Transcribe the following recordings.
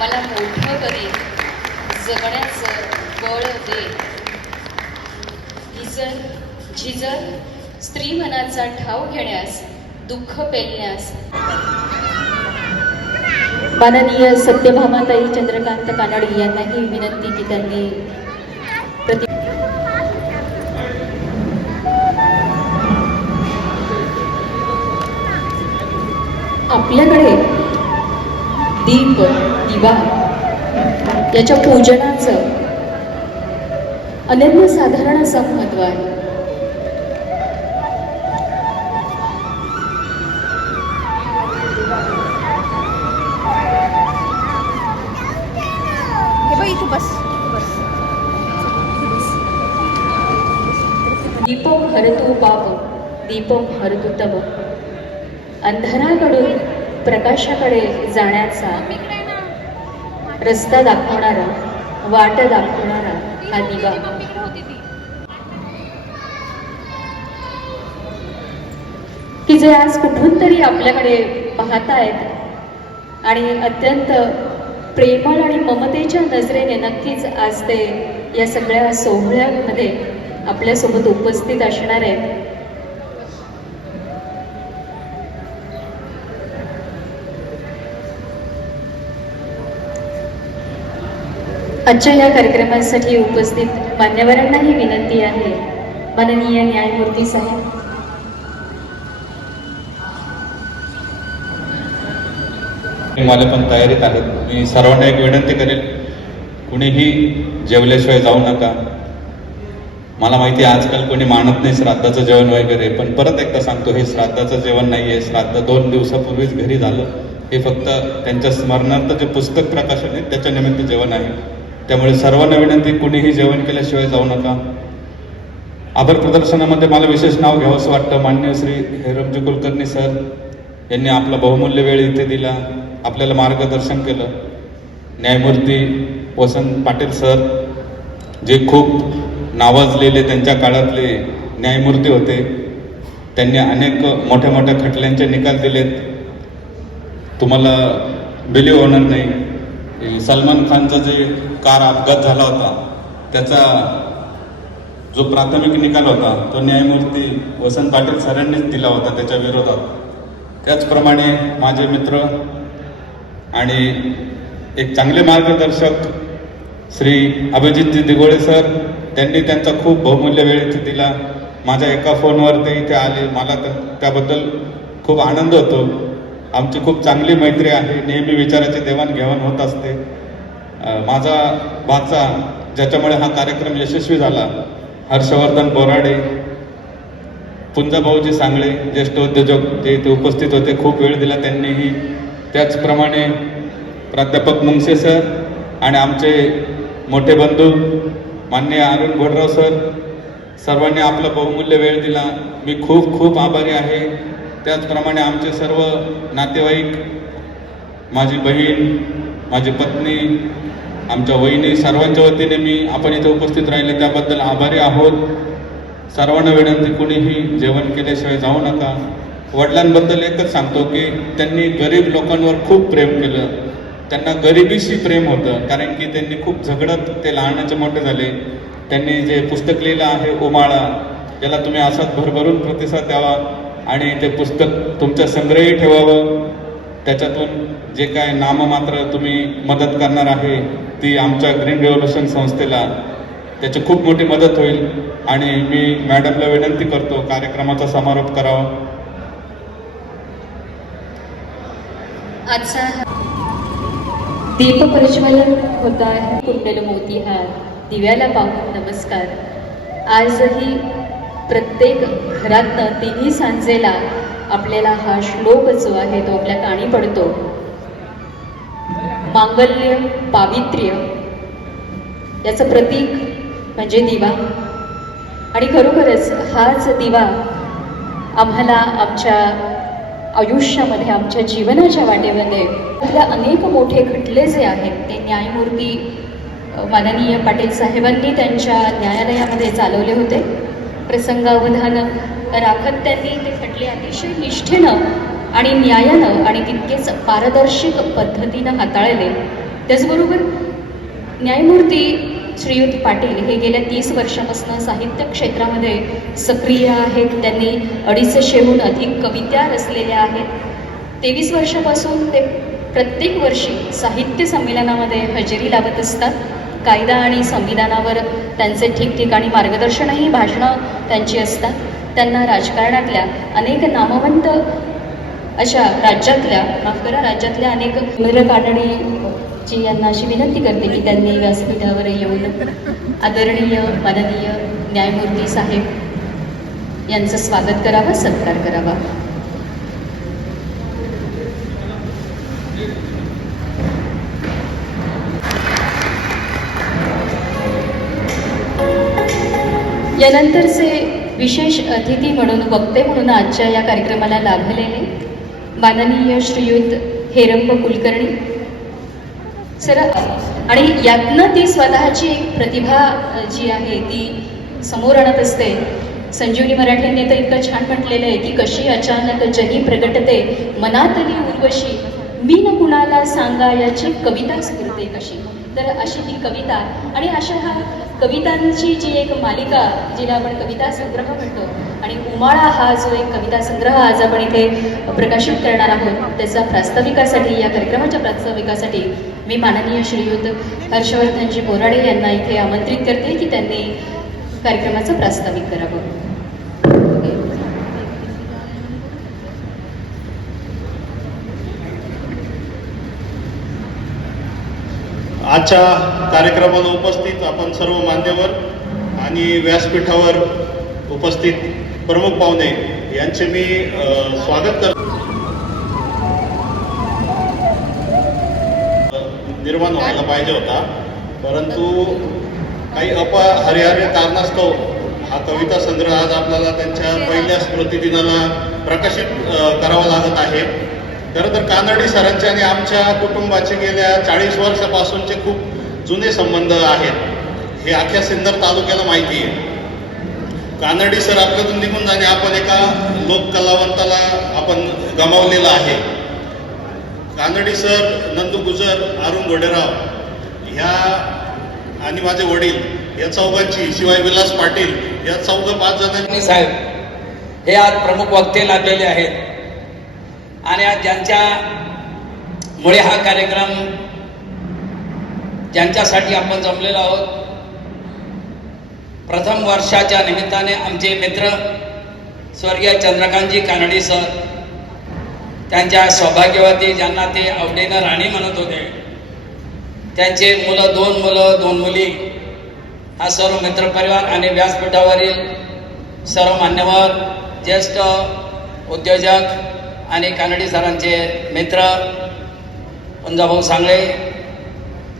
मला मोठं करी जगण्याचं बळ दे. हिजर झिजर स्त्री मनाचा ठाव घेण्यास दुःख पेलण्यास. माननीय सत्यभामाताई चंद्रकांत कानडे यांनाही विनंती की त्यांनी प्रति आपल्याकडे दीप दिवा. याच्या पूजनाचं अनन्यसाधारण असं महत्त्व आहे. हे दीपम हरतु पाप दीपम हरतु तव अंधाराकडून प्रकाशाकडे जाण्याचा रस्ता दाखवणारा वाट दाखवणारा हा दिवा. की जे आज कुठून तरी आपल्याकडे पाहतायत आणि अत्यंत प्रेमळ आणि ममतेच्या नजरेने नक्कीच आज ते या सगळ्या सोहळ्यांमध्ये आपल्यासोबत उपस्थित असणार आहेत. आजच्या या कार्यक्रमासाठी उपस्थित मान्यवरांनाही विनंती आहे. माननीय न्यायमूर्ती साहेब. मला पण तयारीत आहेत मी सर्वांना एक विनंती करेल. कुणीही जेवल्याशिवाय जाऊ नका. मला माहिती आहे आजकाल कोणी मानत नाही श्राद्धाचं जेवण वगैरे पण परत एकदा सांगतो हे श्राद्धाचं जेवण नाही आहे श्राद्ध दोन दिवसापूर्वीच घरी झालं. हे फक्त त्यांच्या स्मरणार्थ जे पुस्तक प्रकाशन आहे त्याच्या निमित्त जेवण आहे. त्यामुळे सर्वांना विनंती कुणीही जेवण केल्याशिवाय जाऊ नका. आभार प्रदर्शनामध्ये मला विशेष नाव घ्यावंसं वाटतं. मान्य श्री हेरमजी कुलकर्णी सर यांनी आपला बहुमूल्य वेळ इथे दिला. आपल्याला मार्गदर्शन केलं. न्यायमूर्ती वसंत पाटील सर जे खूप नावाजलेले त्यांच्या काळातले न्यायमूर्ती होते त्यांनी अनेक मोठ्या मोठ्या खटल्यांचे निकाल दिलेत. तुम्हाला बिलीव होणार नाही. सलमान खानचा जे कार अपघात झाला होता त्याचा जो प्राथमिक निकाल होता तो न्यायमूर्ती वसंत पाटील सरांनीच दिला होता त्याच्या विरोधात. त्याचप्रमाणे माझे मित्र आणि एक चांगले मार्गदर्शक श्री अभिजितजी दिगोळे सर त्यांनी त्यांचा खूप बहुमूल्य वेळ इथे दिला. माझ्या एका फोनवर ते इथे आले मला त्याबद्दल खूप आनंद होतो. आमची खूप चांगली मैत्री आहे. नेहमी विचाराची देवाणघेवाण होत असते. माझा भाचा ज्याच्यामुळे हा कार्यक्रम यशस्वी झाला हर्षवर्धन बोराडे पुंजाभाऊजी सांगळे ज्येष्ठ उद्योजक जे इथे उपस्थित होते खूप वेळ दिला त्यांनीही. त्याचप्रमाणे प्राध्यापक मुंगसे सर आणि आमचे मोठे बंधू मान्य अरुण घोडराव सर सर्वांनी आपला बहुमूल्य वेळ दिला. मी खूप खूप आभारी आहे. त्याचप्रमाणे आमचे सर्व नातेवाईक माझी बहीण माझी पत्नी आमच्या वहिनी सर्वांच्या वतीने मी आपण इथे उपस्थित राहिले. त्याबद्दल आभारी आहोत. सर्वांना विनंती कुणीही जेवण केल्याशिवाय जाऊ नका. वडिलांबद्दल एकच सांगतो की त्यांनी गरीब लोकांवर खूप प्रेम केलं. त्यांना गरिबीशी प्रेम होतं कारण की त्यांनी खूप झगडत ते लहानाचे मोठे झाले. त्यांनी जे पुस्तक लिहिलं आहे उमाळा ज्याला तुम्ही असाच भरभरून प्रतिसाद द्यावा आणि ते पुस्तक तुमच्या संग्रही ठेवावं. त्याच्यातून जे काय नाममात्र तुम्ही मदत करणार आहे ती आमच्या ग्रीन रेव्होल्युशन संस्थेला त्याची खूप मोठी मदत होईल. आणि मी मॅडमला विनंती करतो कार्यक्रमाचा समारोप करावा. आजचा दीप प्रज्वलन होता आहे कुंडल मोती हा दिव्याला पाहून नमस्कार. आजही प्रत्येक घरातनं तिन्ही सांजेला आपल्याला हा श्लोक जो आहे तो आपल्या काणी पडतो. मांगल्य पावित्र्य याचं प्रतीक म्हणजे दिवा. आणि खरोखरच हाच दिवा आम्हाला आमच्या आयुष्यामध्ये आमच्या जीवनाच्या वाटेमध्ये आपल्या अनेक मोठे खटले जे आहेत ते न्यायमूर्ती माननीय पाटील साहेबांनी त्यांच्या न्यायालयामध्ये चालवले होते. प्रसंगावधान राखत त्यांनी ते खटले अतिशय निष्ठेनं आणि न्यायानं आणि तितकेच पारदर्शक पद्धतीनं हाताळले. त्याचबरोबर न्यायमूर्ती श्रीयुत पाटील हे गेल्या तीस वर्षापासून साहित्य क्षेत्रामध्ये सक्रिय आहेत. त्यांनी अडीचशेहून अधिक कविता रचलेल्या आहेत. तेवीस वर्षापासून ते प्रत्येक वर्षी साहित्य संमेलनामध्ये हजेरी लावत असतात. कायदा आणि संविधानावर त्यांचे ठिकठिकाणी मार्गदर्शनही भाषणं त्यांची असतात. त्यांना राजकारणातल्या अनेक नामवंत अशा राज्यातल्या माफ करा राज्यातल्या अनेक उमेदवार जी यांना अशी विनंती करते की त्यांनी व्यासपीठावर येऊन आदरणीय माननीय न्यायमूर्ती साहेब यांचं स्वागत करावं सत्कार करावा. यानंतरचे विशेष अतिथी म्हणून वक्ते म्हणून आजच्या या कार्यक्रमाला लाभलेले माननीय श्रीयुत हेरंब कुलकर्णी सर आणि यातनं ती स्वतःची एक प्रतिभा जी आहे ती समोर आणत असते. संजीवनी मराठेंनी तर इतकं छान म्हटलेलं आहे की कशी अचानक जनी प्रगटते मनातली उर्वशी मी न कुणाला सांगा याची कविता स्फुरते कशी? तर अशी ही कविता आणि अशा हा कवितांची जी एक मालिका जिला आपण कविता संग्रह म्हणतो आणि उमाळा हा जो एक कविता संग्रह आज आपण इथे प्रकाशित करणार आहोत त्याचा प्रास्ताविकासाठी या कार्यक्रमाच्या प्रास्ताविकासाठी मी माननीय श्रीयुत हर्षवर्धनजी बोराडे यांना इथे आमंत्रित करते की त्यांनी कार्यक्रमाचं प्रास्ताविक करावं. आजच्या कार्यक्रमाला उपस्थित आपण सर्व मान्यवर आणि व्यासपीठावर उपस्थित प्रमुख पाहुणे यांचे मी स्वागत करतो. निर्माण व्हायला पाहिजे होता परंतु काही अपहरिहार्य कारणास्तव हा कविता संग्रह आज आपल्याला त्यांच्या पहिल्या स्मृतिदिनाला प्रकाशित करावा लागत आहे. खरं तर कानडी सरांचे आणि आमच्या कुटुंबाचे गेल्या चाळीस वर्षापासूनचे खूप जुने संबंध आहेत. हे अख्ख्या सिन्नर तालुक्याला माहिती आहे. कानडी सर आपल्यातून निघून जाणे आपण एका लोककलावंताला आपण गमावलेलं आहे. कानडी सर नंदू गुजर अरुण गोडेराव ह्या आणि माझे वडील या चौघांची शिवाय विलास पाटील या चौघ पाच जणांनी साहेब हे आज प्रमुख वक्ते लागलेले आहेत. आणि आज ज्यांच्यामुळे हा कार्यक्रम ज्यांच्यासाठी आपण जमलेलो आहोत प्रथम वर्षाच्या निमित्ताने आमचे मित्र स्वर्गीय चंद्रकांतजी कानडे सर त्यांच्या सौभाग्यवती ज्यांना ते आवडीनं राणी म्हणत होते त्यांचे मुलं दोन मुलं दोन मुली हा सर्व मित्रपरिवार आणि व्यासपीठावरील सर्व मान्यवर ज्येष्ठ उद्योजक आणि कानडी सरांचे मित्र पंजाभाऊ सांगळे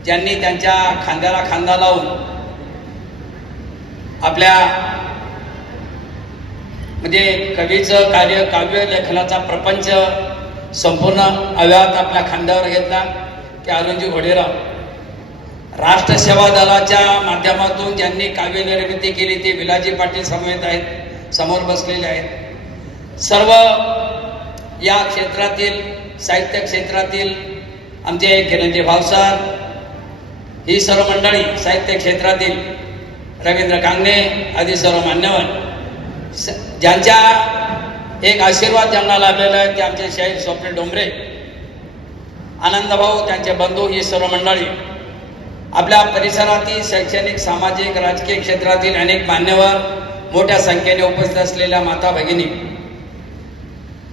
ज्यांनी त्यांच्या खांद्याला खांदा लावून आपल्या म्हणजे कवीचं कार्य काव्य लेखनाचा प्रपंच संपूर्ण अव्यात आपल्या खांद्यावर घेतला की अरुणजी घोडेराव. राष्ट्रसेवा दलाच्या माध्यमातून ज्यांनी काव्य निर्मिती केली ते विलाजी पाटील समवेत आहेत समोर बसलेले आहेत. सर्व या क्षेत्रातील साहित्य क्षेत्रातील आमचे खेलंजे भावसार ही सर्व मंडळी साहित्य क्षेत्रातील रवींद्र कांगणे आदी सर्व मान्यवर स- ज्यांच्या एक आशीर्वाद ज्यांना लाभलेला आहे ते आमचे शाहीर स्वप्न डोंबरे आनंदभाऊ त्यांचे बंधू ही सर्व मंडळी आपल्या परिसरातील शैक्षणिक सामाजिक राजकीय क्षेत्रातील अनेक मान्यवर मोठ्या संख्येने उपस्थित असलेल्या माता भगिनी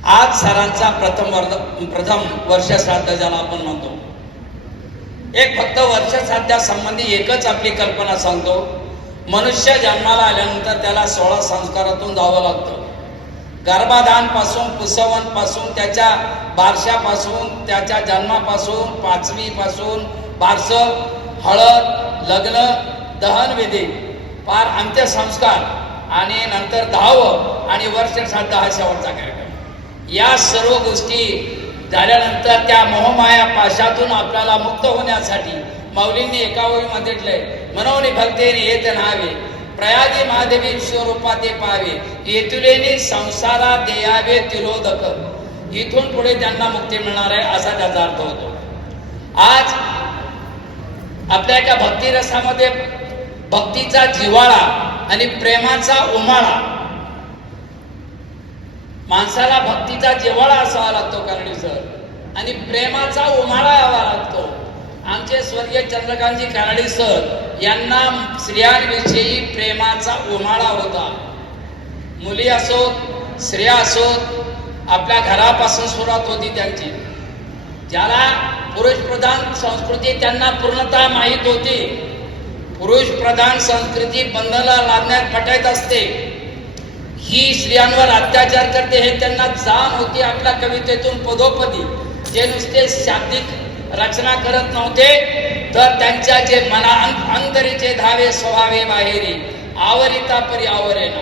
आज सरांचा प्रथम वर्ध प्रथम वर्ष श्राद्ध ज्याला आपण म्हणतो. एक फक्त वर्ष श्राद्धासंबंधी एकच आपली कल्पना सांगतो. मनुष्य जन्माला आल्यानंतर त्याला सोळा संस्कारातून जावं लागतं. गर्भाधानपासून पासून त्याच्या बारशापासून त्याच्या जन्मापासून पाचवीपासून बारस हळद लग्न दहनविधी पार अंत्यसंस्कार आणि नंतर दहावं आणि वर्ष श्राद्ध हा शेवटचा कार्यक्रम या सर्व गोष्टी झाल्यानंतर त्या मोहमाया पाशातून आपल्याला मुक्त होण्यासाठी माऊलींनी एका ओळी म्हटलंय मनवणी भक्तेने येत न्हावे प्रयागी महादेवी विश्वरूपा ते पाहावे. येतुलेने संसारा देयावे तिरोधक. इथून पुढे त्यांना मुक्ती मिळणार आहे असा त्याचा अर्थ होतो. आज आपल्या एका भक्तिरसामध्ये भक्तीचा जिव्हाळा आणि प्रेमाचा उमाळा माणसाला भक्तीचा जिव्हाळा असावा लागतो करणी सर आणि प्रेमाचा उमाळा यावा लागतो. आमचे स्वर्गीय चंद्रकांतजी कानडे सर यांना स्त्रियांविषयी प्रेमाचा उमाळा होता. मुली असोत स्त्रिया असोत आपल्या घरापासून सुरुवात होती त्यांची. ज्याला पुरुष प्रधान संस्कृती त्यांना पूर्णतः माहीत होती. पुरुष प्रधान संस्कृती बंधनाला लादण्यात पटायत असते. ही स्त्रियांवर अत्याचार करते हे त्यांना जाण होती आपल्या कवितेतून पदोपदी. जे नुसते शाब्दिक रचना करत नव्हते तर त्यांच्या जे मना अंतरीचे धावे स्वभावे बाहेरी आवरिता परी आवरेना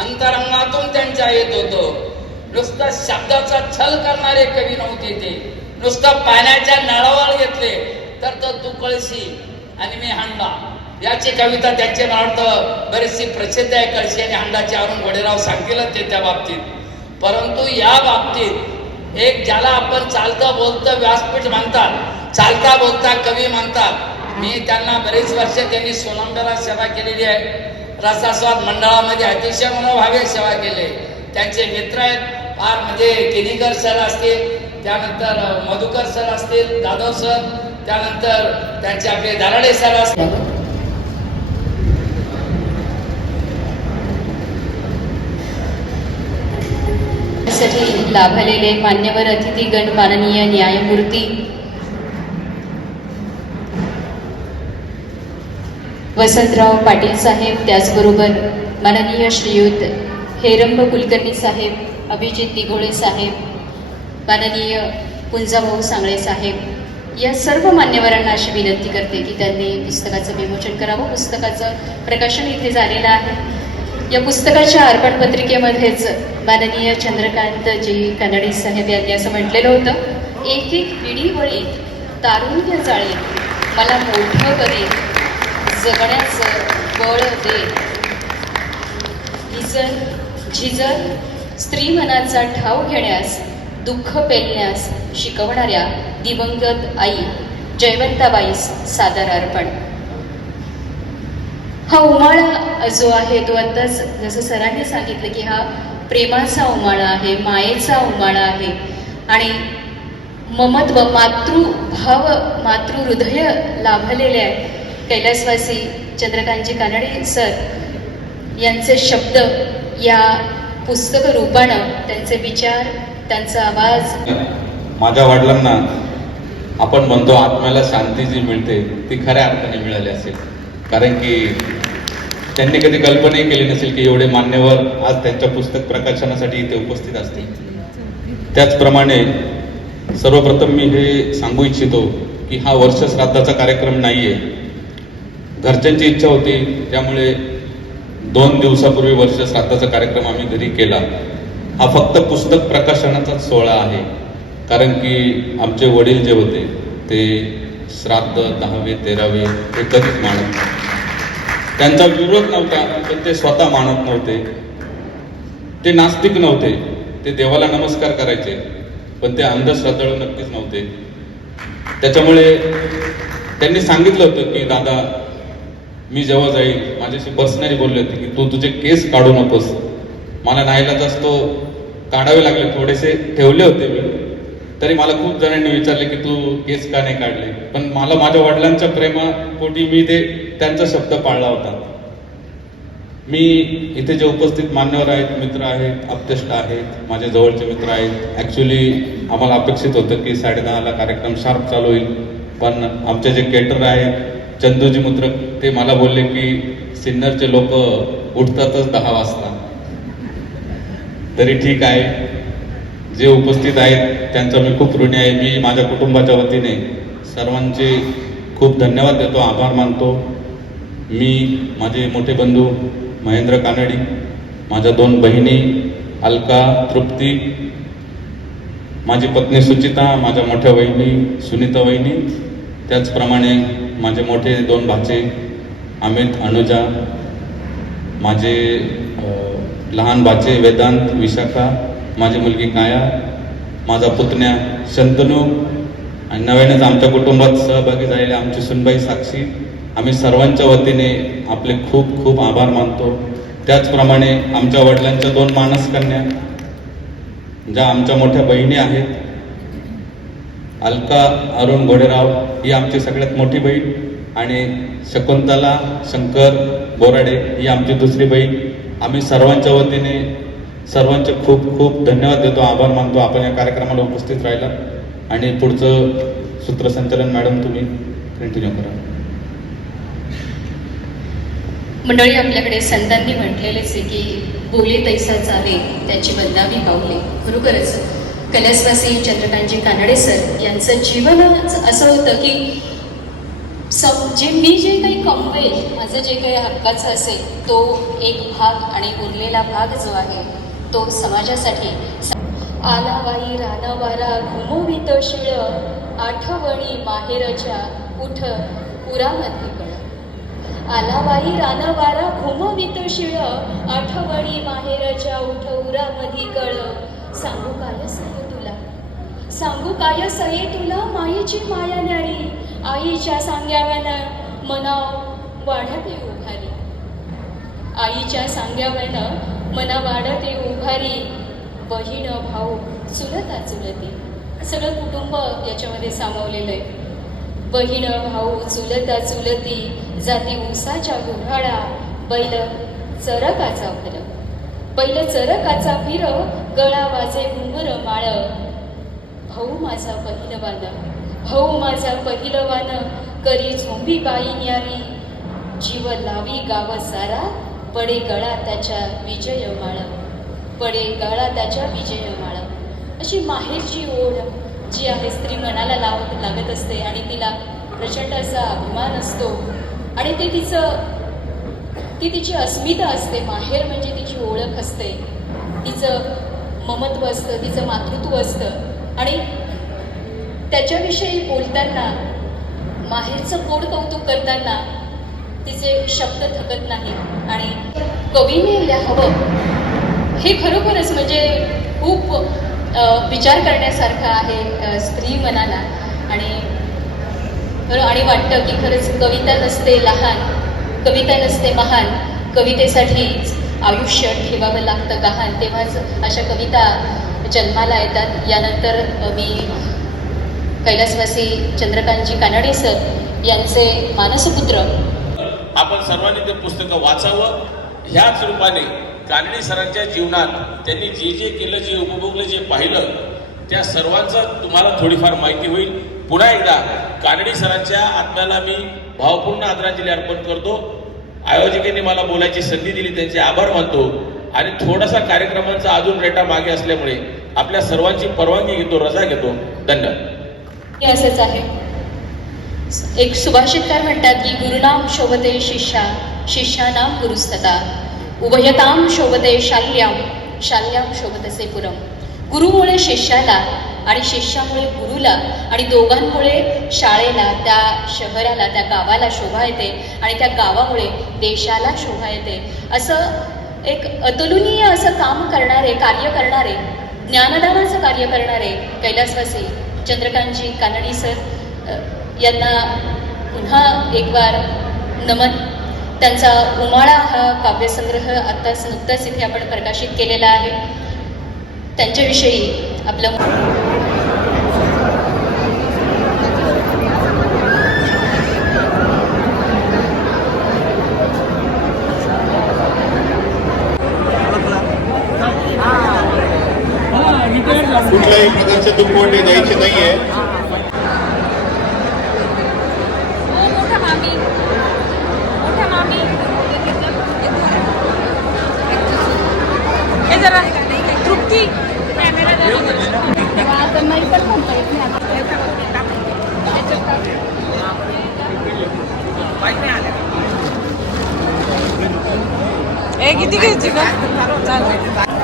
अंतरंगातून त्यांच्या येत होतो. नुसतं शब्दाचा छल करणारे कवी नव्हते ते. नुसतं पाण्याच्या नळावर घेतले तर तो तू कळशी आणि मी हांडा याची कविता त्यांचे मला वाटतं बरीचशी प्रसिद्ध आहे कळशी आणि हांडाची अरुण घोडेराव सांगतील ते त्या बाबतीत. परंतु या बाबतीत एक ज्याला आपण चालतं बोलतं व्यासपीठ म्हणतात चालता बोलता कवी म्हणतात मी त्यांना बरेच वर्ष त्यांनी सोलंबेला सेवा केलेली आहे. रसास्वाद मंडळामध्ये अतिशय मनोभावे सेवा केले. त्यांचे मित्र आहेत फार म्हणजे किनीकर सर असतील त्यानंतर मधुकर सर असतील जाधव सर त्यानंतर त्यांचे आपले दराडे सर असतील. साठी लाभलेले मान्यवर अतिथीगण माननीय न्यायमूर्ती वसंतराव पाटील साहेब त्याचबरोबर माननीय श्रीयुत हेरंब कुलकर्णी साहेब अभिजित दिघोळे साहेब माननीय पुंजाभाऊ सांगळे साहेब. या सर्व मान्यवरांना अशी विनंती करते की त्यांनी पुस्तकाचं विमोचन करावं. पुस्तकाचं प्रकाशन इथे झालेलं आहे. या पुस्तकाच्या अर्पण पत्रिकेमध्येच माननीय चंद्रकांतजी कन्नडी साहेब यांनी असं म्हटलेलं होतं एक एक पिढी वळी तारुण्य जाळी मला मोठं करे जगण्याचं बळ दे. हिजर झिजर स्त्री मनाचा ठाव घेण्यास दुःख पेलण्यास शिकवणाऱ्या दिवंगत आई जयवंताबाईस सादर अर्पण. हा उमाळा जो आहे तो आत्ताच जसं सरांनी सांगितलं की हा प्रेमाचा उमाळा आहे मायेचा उमाळा आहे आणि ममत्व मातृभाव मातृहृदय लाभलेले आहे. कैलासवासी चंद्रकांतजी कानडे सर यांचे शब्द या पुस्तक रूपानं त्यांचे विचार त्यांचा आवाज. माझ्या वडिलांना आपण म्हणतो आत्म्याला शांती जी मिळते ती खऱ्या अर्थाने मिळाली असेल. कारण की त्यांनी कधी कल्पनाही केली नसेल की एवढे मान्यवर आज त्यांच्या पुस्तक प्रकाशनासाठी इथे उपस्थित असतील. त्याचप्रमाणे सर्वप्रथम मी हे सांगू इच्छितो की हा वर्ष श्राद्धाचा कार्यक्रम आहे घरच्यांची इच्छा होती त्यामुळे दोन दिवसापूर्वी वर्ष श्राद्धाचा कार्यक्रम आम्ही घरी केला. हा फक्त पुस्तक प्रकाशनाचाच सोहळा आहे. कारण की आमचे वडील जे होते ते श्राद्ध दहावे तेरावे हे कधीच मानत नव्हते. त्यांचा विरोध नव्हता पण ते स्वतः मानत नव्हते. ते नास्तिक नव्हते. ते देवाला नमस्कार करायचे पण ते अंधश्रद्धाळू नक्कीच नव्हते. त्याच्यामुळे त्यांनी सांगितलं होतं की दादा मी जेव्हा जाईल माझ्याशी पर्सनली बोलले होते की तू तुझे केस काढू नकोस. मला नाहीलाच तो काढावे लागले थोडेसे ठेवले होते मी. तरी मला खूप जणांनी विचारले की तू केस का नाही काढले? पण मला माझ्या वडिलांच्या प्रेमापोटी मी ते त्यांचा शब्द पाळला होता. मी इथे जे उपस्थित मान्यवर आहेत मित्र आहेत अप्तेष्ट आहेत माझे जवळचे मित्र आहेत. ॲक्च्युली आम्हाला अपेक्षित होतं की साडेदहाला कार्यक्रम शार्प चालू होईल. पण आमचे जे केटर आहेत चंदूजी मित्र ते मला बोलले की सिन्नरचे लोक उठतातच दहा वाजता. तरी ठीक आहे. जे उपस्थित आहेत त्यांचा मी खूप ऋणी आहे. मी माझ्या कुटुंबाच्या वतीने सर्वांचे खूप धन्यवाद देतो आभार मानतो. मी माझे मोठे बंधू महेंद्र कानडी माझ्या दोन बहिणी अलका तृप्ती माझी पत्नी सुचिता माझ्या मोठ्या वहिनी सुनीता वहिनी त्याचप्रमाणे माझे मोठे दोन भाचे अमित अनुजा माझे लहान भाचे वेदांत विशाखा माझी मुलगी काया माझा पुतण्या शंतनू आणि नव्यानेच आमच्या कुटुंबात सहभागी झालेले आमची सुनबाई साक्षी. आम्ही सर्वांच्या वतीने आपले खूप खूप आभार मानतो. त्याचप्रमाणे आमच्या वडिलांच्या दोन मानसकन्या ज्या आमच्या मोठ्या बहिणी आहेत अलका अरुण घोडेराव ही आमची सगळ्यात मोठी बहीण आणि शकुंतला शंकर बोराडे ही आमची दुसरी बहीण. आम्ही सर्वांच्या वतीने सर्वांचे खूप खूप धन्यवाद देतो. आभार मानतो. आपण या कार्यक्रमाला उपस्थित राहिला. आणि पुढचं सूत्रसंचालन मॅडम तुम्ही कंटिन्यू करा मंडळी आपल्याकडे संतांनी म्हटलेलेच आहे की बोले तैसा चाले त्याची बदनावी पावले खरोखरच कैलासवासी चंद्रकांतजी कानडे सर यांचं जीवनच असं होतं की सम जे मी जे काही कमवेल माझं जे काही हक्काचं असेल तो एक भाग आणि उरलेला भाग जो आहे तो समाजासाठी आला वाई राना वारा घुमवित शिळ आठवणी माहेरच्या उठ पुरामध्ये कळ आला वाई राना वारा घुमवित शिळ आठवणी माहेरच्या उठ उरामध्ये कळ सांगू काय सये तुला? सांगू काय सये तुला? माईची माया न्यारी आईच्या सांग्याव्यानं मनाव वाढते उभारी. आईच्या सांग्याव्यानं मना वाढते उभारी बहीण भाऊ चुलता चुलती सगळं कुटुंब याच्यामध्ये सामावलेलं आहे. बहीण भाऊ चुलता चुलती जाती उसाच्या गुऱ्हाळा बैल चरकाचा फिर बैल चरकाचा फिर गळा वाजे घुंगर माळ. भाऊ माझा पहिलवान भाऊ माझा पहिलवान करी झोंबी बाई न्यारी. जीव लावी गाव सारा पडे गळा त्याच्या विजय माळव पडे गळा त्याच्या विजय माळव अशी माहेरची ओढ जी आहे स्त्री मनाला लाव लागत असते आणि तिला प्रचंड असा अभिमान असतो. आणि ते तिचं ती तिची अस्मिता असते. माहेर म्हणजे तिची ओळख असते. तिचं ममत्व असतं तिचं मातृत्व असतं. आणि त्याच्याविषयी बोलताना माहेरचं गोड कौतुक करताना तिचे शब्द थकत नाही. आणि कवीने लिहावं हे खरोखरच म्हणजे खूप विचार करण्यासारखं आहे स्त्री मनाला. आणि खरं आणि वाटतं की खरंच कविता नसते लहान कविता नसते महान. कवितेसाठीच आयुष्य ठेवावं लागतं गहाण. तेव्हाच अशा कविता जन्माला येतात. यानंतर मी कैलासवासी चंद्रकांतजी कानडे सर यांचे मानसपुत्र आपण सर्वांनी ते पुस्तकं वाचावं. ह्याच रूपाने कानडी सरांच्या जीवनात त्यांनी जे जे केलं जे उपभोगलं जे पाहिलं त्या सर्वांचं तुम्हाला थोडीफार माहिती होईल. पुन्हा एकदा कानडी सरांच्या आत्म्याला मी भावपूर्ण आदरांजली अर्पण करतो. आयोजकांनी मला बोलायची संधी दिली त्यांचे आभार मानतो. आणि थोडासा कार्यक्रमांचा अजून रेटा मागे असल्यामुळे आपल्या सर्वांची परवानगी घेतो रजा घेतो. धन्यवाद. हे असंच आहे. एक सुभाषितकार म्हणतात की गुरुनाम शोभते शिष्या शिष्यानाम गुरुस्तता उभयताम शोभते शाल्याम शाल्याम शोभतसे पुरम. गुरुमुळे शिष्याला आणि शिष्यामुळे गुरुला आणि दोघांमुळे शाळेला त्या शहराला त्या गावाला शोभा येते आणि त्या गावामुळे देशाला शोभा येते. असं एक अतुलनीय असं काम करणारे कार्य करणारे ज्ञानदानाचं कार्य करणारे कैलासवासी चंद्रकांतजी कानडी सर यांना पुन्हा एक बार नमन. त्यांचा उमाळा हा काव्यसंग्रह आत्ताच नुकताच इथे आपण प्रकाशित केलेला आहे. त्यांच्याविषयी आपलं कुठल्याही प्रकारचे दुखवटे द्यायचे नाही आहे मोठ्या मामी मोठ्या मामी हे जरा तृप्ती कॅमेरा आता नाही पण म्हणता येत नाही आता याच्यावरती टाक. याच्यात टाक. ए किती घ्यायची का? चालेल.